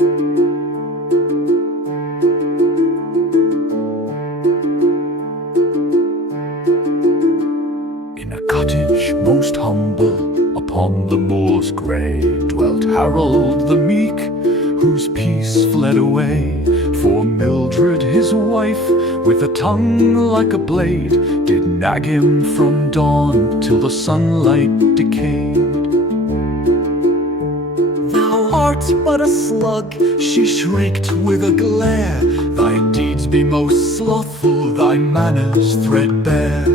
In a cottage most humble, upon the moors grey, dwelt Harold the meek, whose peace fled away. For Mildred, his wife, with a tongue like a blade, did nag him from dawn till the sunlight decayed. "Thou art but a slug," she shrieked with a glare, "thy deeds be most slothful, thy manners threadbare."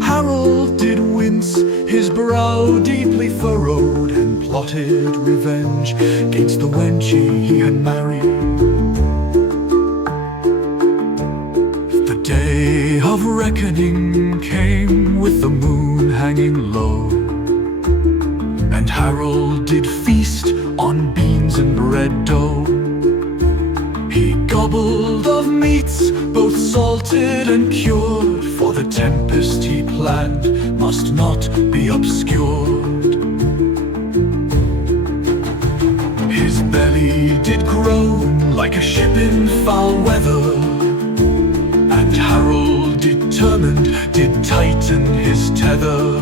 Harold did wince, his brow deeply furrowed, and plotted revenge 'gainst the wench he had married. The day of reckoning came with the moon hanging low, and Harold did feast on beans and bread dough. He gobbled of meats, both salted and cured, for the tempest he planned must not be obscured. His belly did groan like a ship in foul weather, and Harold, determined, did tighten his tether.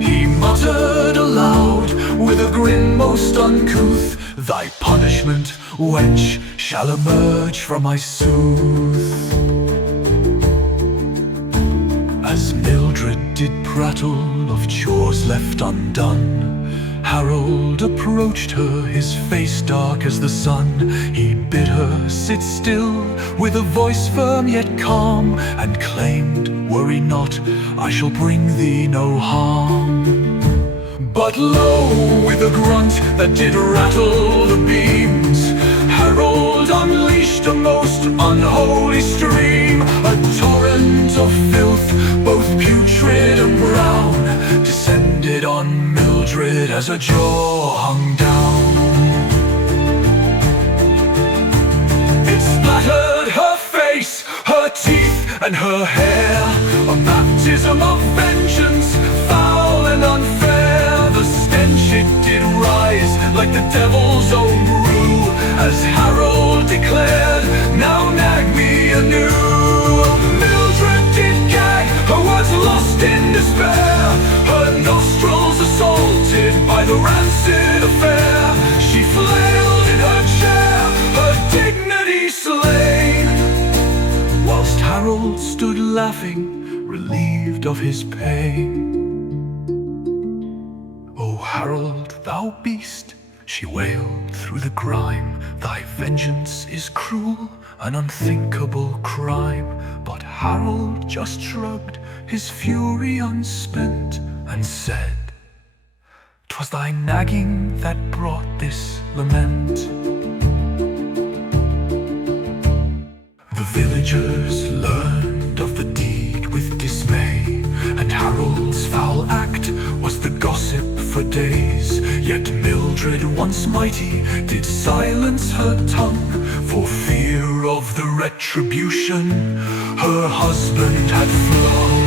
He muttered aloud with a grin most uncouth, "Thy punishment, wench, shall emerge from my sooth." As Mildred did prattle of chores left undone, Harold approached her, his face dark as the sun. He bid her sit still, with a voice firm yet calm, and claimed, "Worry not, I shall bring thee no harm." But lo, with a grunt that did rattle the beams, Harold unleashed a most unholy stream. A torrent of filth, both putrid and brown, descended on Mildred as her jaw hung down. It splattered her face, her teeth and her hair, a baptism of vengeance, foul and unfair. The stench it did rise like the devil's own brew, as Harold declared, "Now nag me anew." Mildred did gag, her words lost in despair, her nostrils assaulted by the rancid affair. She flailed in her chair, her dignity slain, whilst Harold stood laughing, relieved of his pain. "O Harold, thou beast," she wailed through the grime, "thy vengeance is cruel, an unthinkable crime." But Harold just shrugged, his fury unspent, and said, "'Twas thy nagging that brought this lament." The villagers learned of the deed with dismay, and Harold's foul act was the gossip for days. Yet Mildred, once mighty, did silence her tongue, for fear of the retribution her husband had flung.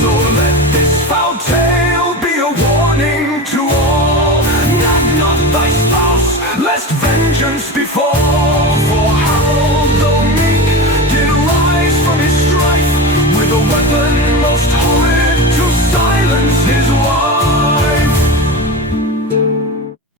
So let this foul tale be a warning to all: nag not thy spouse, lest vengeance befall.